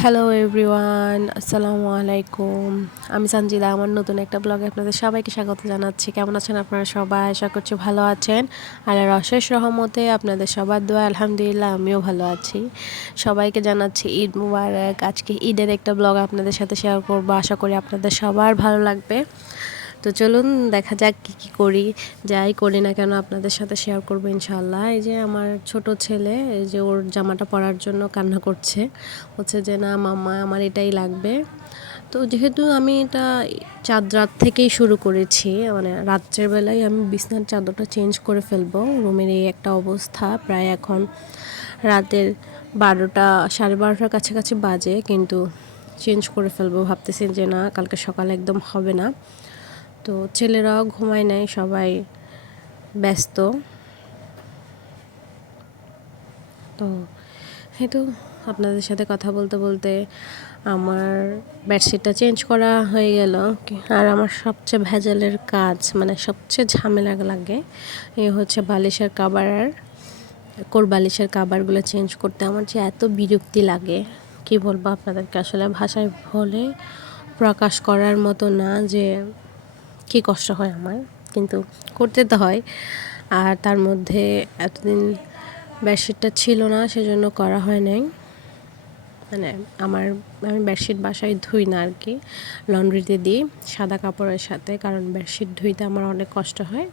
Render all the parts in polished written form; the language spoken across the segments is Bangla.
হ্যালো এভরিওয়ান, আসসালামু আলাইকুম। আমি সানজিদা। আমার নতুন একটা ব্লগে আপনাদের সবাইকে স্বাগত জানাচ্ছি। কেমন আছেন আপনারা সবাই? আশা করছি ভালো আছেন। আল্লাহর অশেষ রহমতে আপনাদের সবার দোয়া আলহামদুলিল্লাহ আমিও ভালো আছি। সবাইকে জানাচ্ছি ঈদ মুবারক। আজকে ঈদের একটা ব্লগ আপনাদের সাথে শেয়ার করব। আশা করি আপনাদের সবার ভালো লাগবে। তো চলুন দেখা যাক কী করি, যাই করি না কেন আপনাদের সাথে শেয়ার করবো ইনশাল্লাহ। এই যে আমার ছোট ছেলে, এই যে ওর জামাটা পরার জন্য কান্না করছে, হচ্ছে যে না মাম্মা আমার এটাই লাগবে। তো যেহেতু আমি এটা চাঁদ রাত থেকেই শুরু করেছি, মানে রাত্রের বেলায় আমি বিছনার চাদরটা চেঞ্জ করে ফেলবো। রুমের এই একটা অবস্থা, প্রায় এখন রাতের 12টা 12:30টার কাছাকাছি বাজে, কিন্তু চেঞ্জ করে ফেলবো ভাবতেছি যে না কালকে সকালে একদম হবে না। তো ছেলেরাও ঘুমায় নাই, সবাই ব্যস্ত। তো এই তো আপনাদের সাথে কথা বলতে বলতে আমার বেডশিটটা চেঞ্জ করা হয়ে গেল। আর আমার সবচেয়ে ভেজালের কাজ, মানে সবচেয়ে ঝামেলা লাগে, এই হচ্ছে বালিশের কাভার আর বালিশের কাভারগুলো চেঞ্জ করতে। আমার যে এত বিরক্তি লাগে কি বলবো আপনাদেরকে, আসলে ভাষায় বলে প্রকাশ করার মতো না যে কী কষ্ট হয় আমার, কিন্তু করতে তো হয়। আর তার মধ্যে এতদিন বেডশিটটা ছিল না, সেজন্য করা হয় নাই। মানে আমি বেডশিট বাসায় ধুই না আর কি, লন্ড্রিতে দিই সাদা কাপড়ের সাথে, কারণ বেডশিট ধুইতে আমার অনেক কষ্ট হয়।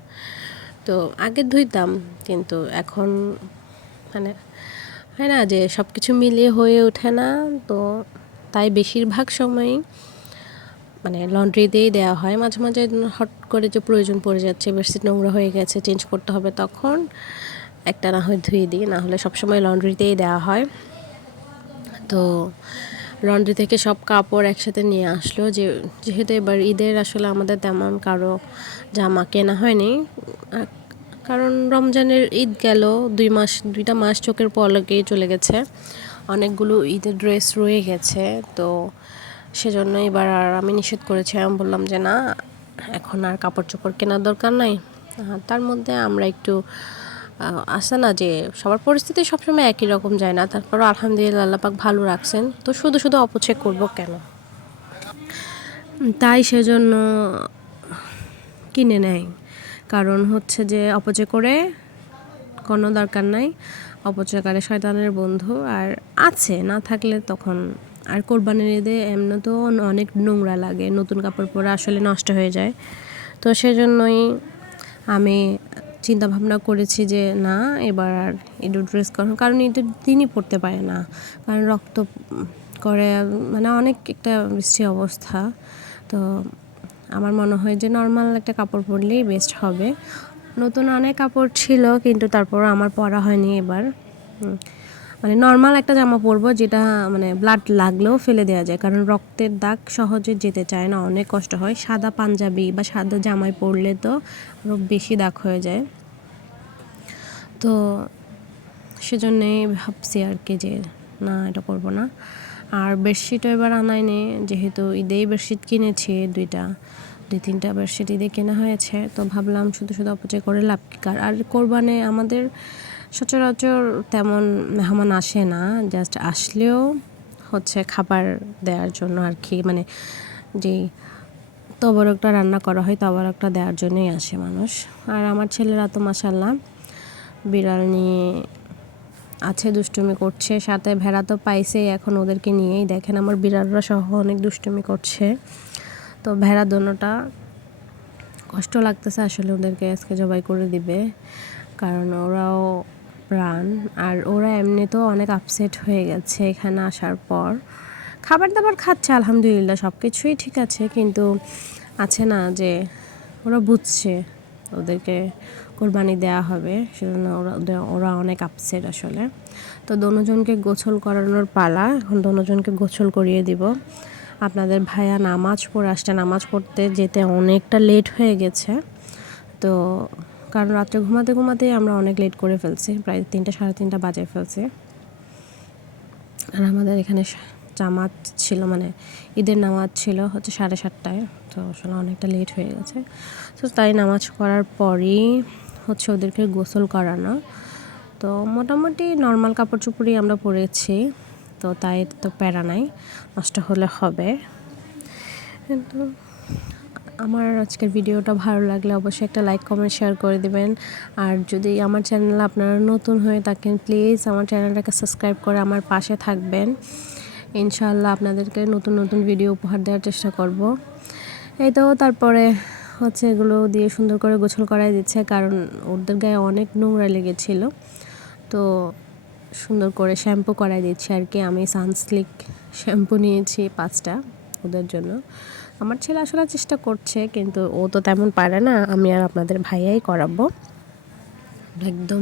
তো আগে ধুইতাম, কিন্তু এখন মানে হয় না যে সব কিছু মিলিয়ে হয়ে ওঠে না। তো তাই বেশিরভাগ সময়ই মানে লন্ড্রিতেই দেওয়া হয়। মাঝে মাঝে হট করে যে প্রয়োজন পড়ে যাচ্ছে, বেডশিট নোংরা হয়ে গেছে, চেঞ্জ করতে হবে, তখন একটা না হয় ধুয়ে দিই, না হলে সবসময় লন্ড্রিতেই দেওয়া হয়। তো লন্ড্রি থেকে সব কাপড় একসাথে নিয়ে আসলো, যেহেতু এবার ঈদের আসলে আমাদের তেমন কারো জামা কেনা হয়নি, কারণ রমজানের ঈদ গেল, 2টা মাস চোখের পলকেই চলে গেছে। অনেকগুলো ঈদের ড্রেস রয়ে গেছে। তো সেজন্য এবার আর আমি নিষেধ করেছি, আমি বললাম যে না এখন আর কাপড় চোপড় কেনার দরকার নাই। তার মধ্যে আমরা একটু আসে না যে সবার পরিস্থিতি সবসময় একই রকম যায় না, তারপরও আলহামদুলিল্লাহ আল্লাহ পাক ভালো রাখছেন, তো শুধু শুধু অপচয় করবো কেন, তাই সেজন্য কিনে নেয়। কারণ হচ্ছে যে অপচয় করে কোনো দরকার নাই, অপচয়কারী শয়তানের বন্ধু। আর আছে না থাকলে তখন আর কোরবানির ঈদে এমনি তো অনেক নোংরা লাগে, নতুন কাপড় পরে আসলে নষ্ট হয়ে যায়। তো সেজন্যই আমি চিন্তা ভাবনা করেছি যে না এবার আর ঈদের ড্রেস করার, কারণ ঈদের দিনই পরতে পারে না, কারণ রক্ত করে, মানে অনেক একটা বৃষ্টি অবস্থা। তো আমার মনে হয় যে নর্মাল একটা কাপড় পরলেই বেস্ট হবে। নতুন অনেক কাপড় ছিল, কিন্তু তারপরও আমার পরা হয়নি এবার। মানে নর্মাল একটা জামা পরবো যেটা মানে ব্লাড লাগলেও ফেলে দেওয়া যায়, কারণ রক্তের দাগ সহজে যেতে চায় না, অনেক কষ্ট হয়। সাদা পাঞ্জাবি বা সাদা জামাই পরলে তো আরও বেশি দাগ হয়ে যায়। তো সেজন্যই ভাবছি আর কি যে না এটা করবো না। আর বেডশিটও এবার আনাই নেই, যেহেতু ঈদেই বেডশিট কিনেছি, 2-3টা বেডশিট ঈদে কেনা হয়েছে। তো ভাবলাম শুধু শুধু অপচয় করে লাভ কি। আর কোরবানে আমাদের সচরাচর তেমন মেহমান আসে না, জাস্ট আসলেও হচ্ছে খাবার দেওয়ার জন্য আর কি, মানে যেই তবরকটা রান্না করা হয় তবরকটা দেওয়ার জন্যই আসে মানুষ। আর আমার ছেলেরা তো মাশাল্লাহ বিড়াল নিয়ে আছে, দুষ্টুমি করছে, সাথে ভেড়া তো পাইছে, এখন ওদেরকে নিয়েই দেখেন আমার বিড়ালরা সহ অনেক দুষ্টুমি করছে। তো ভেড়া দোনোটা কষ্ট লাগতেছে আসলে, ওদেরকে আজকে জবাই করে দিবে, কারণ ওরাও প্রাণ। আর ওরা এমনিতেও অনেক আপসেট হয়ে গেছে এখানে আসার পর। খাবার দাবার খাচ্ছে আলহামদুলিল্লাহ, সব কিছুই ঠিক আছে, কিন্তু আছে না যে ওরা বুঝছে ওদেরকে কোরবানি দেওয়া হবে, সেজন্য ওরা অনেক আপসেট আসলে। তো দোনোজনকে গোসল করানোর পালা, এখন দোনোজনকে গোসল করিয়ে দিব। আপনাদের ভাইয়া নামাজ পড়ে আসছে, নামাজ পড়তে যেতে অনেকটা লেট হয়ে গেছে। তো কারণ রাত্রে ঘুমাতে ঘুমাতেই আমরা অনেক লেট করে ফেলছি, প্রায় 3টা 3:30 বাজে ফেলছি। আর আমাদের এখানে জামাত ছিল, মানে ঈদের নামাজ ছিল হচ্ছে 7:30টায়, তো আসলে অনেকটা লেট হয়ে গেছে। তো তাই নামাজ করার পরই হচ্ছে ওদেরকে গোসল করানো। তো মোটামুটি নর্মাল কাপড় চোপড়ই আমরা পরেছি, তো তাই তো প্যারা নাই, নষ্ট হলে হবে। কিন্তু আমার আজকের ভিডিওটা ভালো লাগলে অবশ্যই একটা লাইক কমেন্ট শেয়ার করে দিবেন। আর যদি আমার চ্যানেলে আপনারা নতুন হয়ে থাকেন প্লিজ আমার চ্যানেলটাকে সাবস্ক্রাইব করে আমার পাশে থাকবেন। ইনশাআল্লাহ আপনাদেরকে নতুন নতুন ভিডিও উপহার দেওয়ার চেষ্টা করব। এই তো তারপরে হচ্ছে এগুলো দিয়ে সুন্দর করে গোসল করাই দিচ্ছে, কারণ ওদের গায়ে অনেক নোংরা লেগেছিল, তো সুন্দর করে শ্যাম্পু করাই দিচ্ছি আর কি। আমি সানসিল্ক শ্যাম্পু নিয়েছি 5টা ওদের জন্য। আমার ছেলে আসলে চেষ্টা করছে, কিন্তু ও তো তেমন পারে না, আমি আর আপনাদের ভাইয়াই করাবো। একদম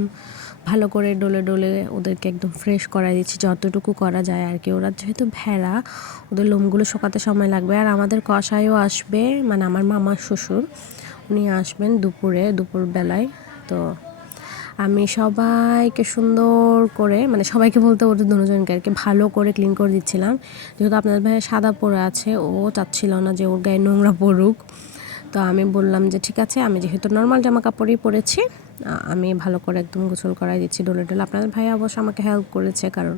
ভালো করে ডলে ডলে ওদেরকে একদম ফ্রেশ করাই দিচ্ছি যতটুকু করা যায় আর কি। ওরা যেহেতু ভেড়া, ওদের লোমগুলো শুকাতে সময় লাগবে। আর আমাদের কষাইও আসবে, মানে আমার মামার শ্বশুর, উনি আসবেন দুপুরবেলায়। তো আমি সবাইকে সুন্দর করে, মানে সবাইকে বলতে ওদের দুজনকে আর কি ভালো করে ক্লিন করে দিচ্ছিলাম। যেহেতু আপনাদের ভাই সাদা পরে আছে, ও চাচ্ছিল না যে ওর গায়ে নোংরা পড়ুক। তো আমি বললাম যে ঠিক আছে, আমি যেহেতু নর্মাল জামা কাপড়ই পরেছি, আমি ভালো করে একদম গোসল করাই দিচ্ছি ডলে ডলে। আপনাদের ভাই অবশ্য আমাকে হেল্প করেছে, কারণ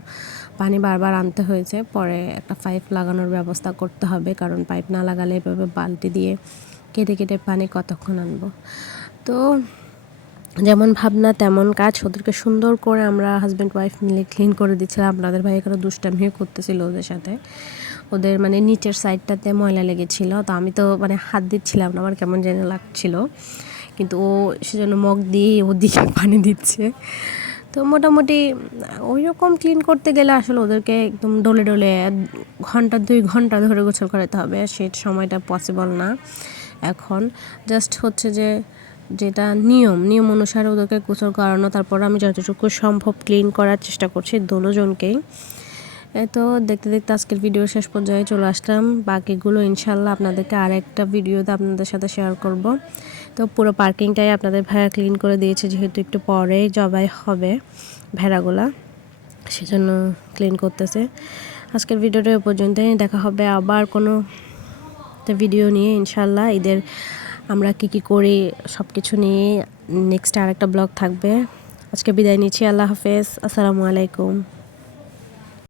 পানি বারবার আনতে হয়েছে। পরে একটা পাইপ লাগানোর ব্যবস্থা করতে হবে, কারণ পাইপ না লাগালে এভাবে বালতি দিয়ে কেটে কেটে পানি কতক্ষণ আনবো। তো যেমন ভাবনা তেমন কাজ, ওদেরকে সুন্দর করে আমরা হাজব্যান্ড ওয়াইফ মিলে ক্লিন করে দিচ্ছিলাম। আপনাদের ভাই এখানে দুষ্টামিও করতেছিল ওদের সাথে। ওদের মানে নিচের সাইডটাতে ময়লা লেগেছিল, তো আমি তো মানে হাত দিচ্ছিলাম না, আমার কেমন যেন লাগছিল, কিন্তু ও সেজন্য মগ দিয়ে ওদিকে পানি দিচ্ছে। তো মোটামুটি ওই রকম ক্লিন করতে গেলে আসলে ওদেরকে একদম ডলে ডলে 2 ঘন্টা ধরে গোসল করাতে হবে, সে সময়টা পসিবল না এখন। জাস্ট হচ্ছে যে যেটা নিয়ম অনুসারে ওদেরকে গোসল করানো, তারপর আমি যতটুকু সম্ভব ক্লিন করার চেষ্টা করছি দুজনকেই। তো দেখতে দেখতে আজকের ভিডিও শেষ পর্যায়ে চলে আসলাম। বাকিগুলো ইনশাল্লাহ আপনাদেরকে আরেকটা ভিডিওতে আপনাদের সাথে শেয়ার করব। তো পুরো পার্কিংটাই আপনাদের ভাইয়া ক্লিন করে দিয়েছে, যেহেতু একটু পরেই জবাই হবে ভেড়াগুলা, সেজন্য ক্লিন করতেছে। আজকের ভিডিওটা এ পর্যন্তই, দেখা হবে আবার কোনো ভিডিও নিয়ে ইনশাল্লাহ। ঈদের আমরা কি করি সব কিছু নিয়ে নেক্সট আরেকটা ব্লগ থাকবে। আজকে বিদায় নিচ্ছি, আল্লাহ হাফেজ, আসসালামু আলাইকুম।